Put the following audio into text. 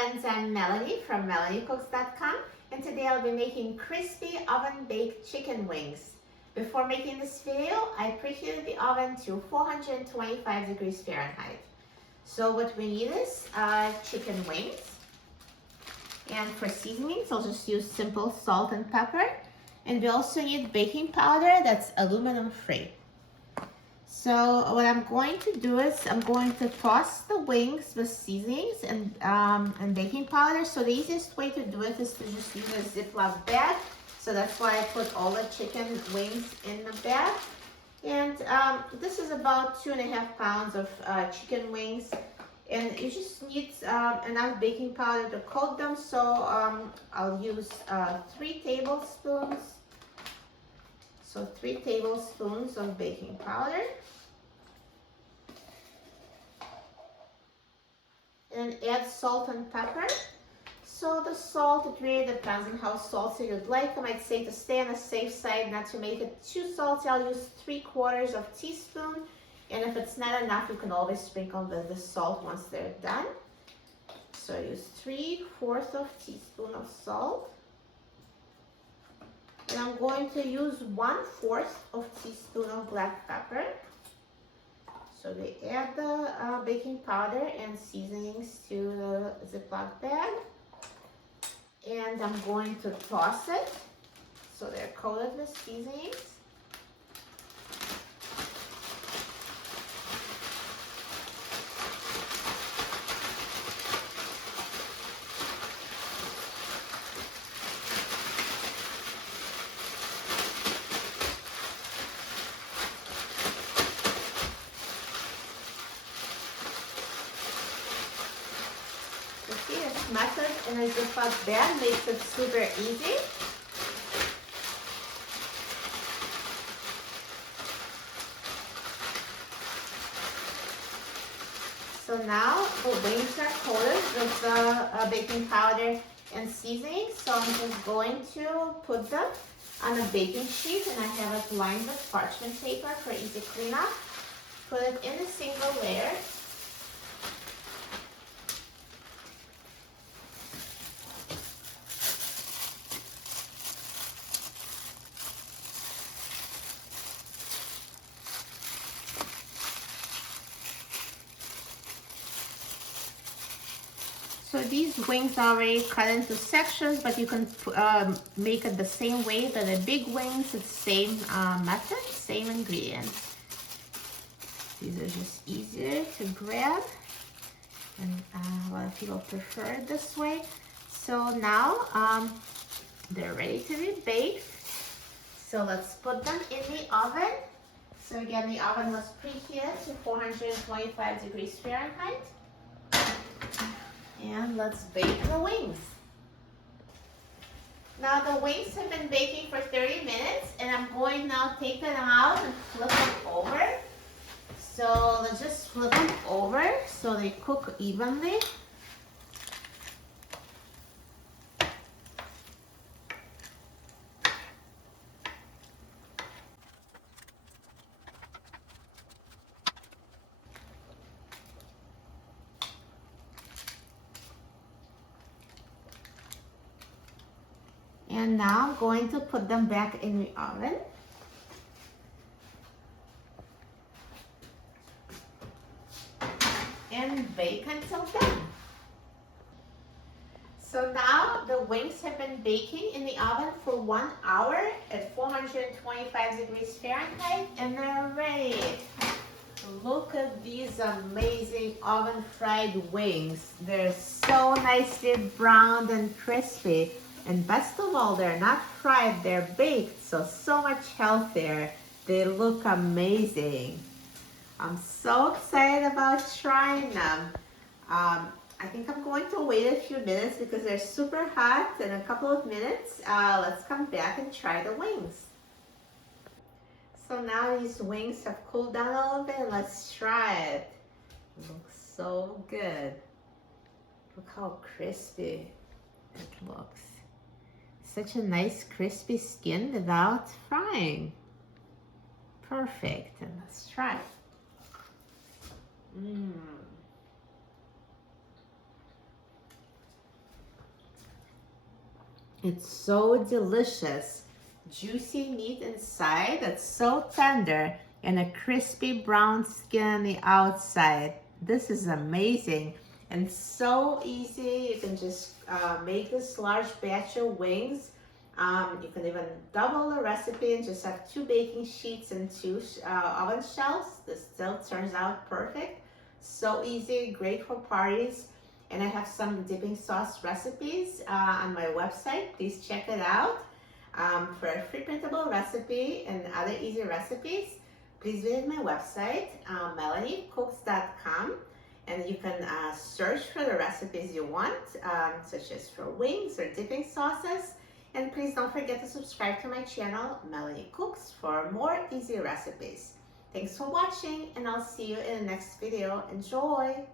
friends, I'm Melanie from melaniecooks.com, and today I'll be making crispy oven-baked chicken wings. Before making this video, I preheated the oven to 425 degrees Fahrenheit. So what we need is chicken wings, and for seasonings I'll just use simple salt and pepper, and we also need baking powder that's aluminum free. So what I'm going to do is I'm going to toss the wings with seasonings and baking powder. So the easiest way to do it is to just use a Ziploc bag. So that's why I put all the chicken wings in the bag. And this is about 2.5 pounds of chicken wings. And you just need enough baking powder to coat them. So I'll use 3 tablespoons. So 3 tablespoons of baking powder. And add salt and pepper. So the salt, it really depends on how salty you'd like. I might say to stay on the safe side, not to make it too salty, I'll use 3/4 of a teaspoon. And if it's not enough, you can always sprinkle the salt once they're done. So I use 3/4 of a teaspoon of salt. And I'm going to use 1/4 of a teaspoon of black pepper. So they add the baking powder and seasonings to the Ziploc bag. And I'm going to toss it. So they're coated with seasonings. This method in a Ziploc bag makes it super easy. So now the wings are coated with baking powder and seasoning. So I'm just going to put them on a baking sheet, and I have it lined with parchment paper for easy cleanup. Put it in a single layer. So these wings are already cut into sections, but you can make it the same way that the big wings. It's same method, same ingredients. These are just easier to grab, and a lot of people prefer it this way. So now they're ready to be baked. So let's put them in the oven. So again, the oven was preheated to 425 degrees Fahrenheit. And let's bake the wings. Now the wings have been baking for 30 minutes, and I'm going now to take them out and flip them over. So let's just flip them over so they cook evenly. And now I'm going to put them back in the oven. And bake until done. So now the wings have been baking in the oven for 1 hour at 425 degrees Fahrenheit, and they're ready. Look at these amazing oven fried wings. They're so nicely browned and crispy. And best of all, they're not fried, they're baked, so much healthier. They look amazing. I'm so excited about trying them. I think I'm going to wait a few minutes because they're super hot. In a couple of minutes, let's come back and try the wings. So now these wings have cooled down a little bit. Let's try it. It looks so good. Look how crispy it looks. Such a nice crispy skin without frying. Perfect. And let's try it. It's so delicious. Juicy meat inside that's so tender and a crispy brown skin on the outside. This is amazing and so easy. You can just make this large batch of wings. You can even double the recipe and just have 2 baking sheets and 2 oven shells. This still turns out perfect. So easy, great for parties. And I have some dipping sauce recipes on my website. Please check it out. For a free printable recipe and other easy recipes, please visit my website, melaniecooks.com, and you can search for the recipes you want, such as for wings or dipping sauces. And please don't forget to subscribe to my channel, Melanie Cooks, for more easy recipes. Thanks for watching, and I'll see you in the next video. Enjoy!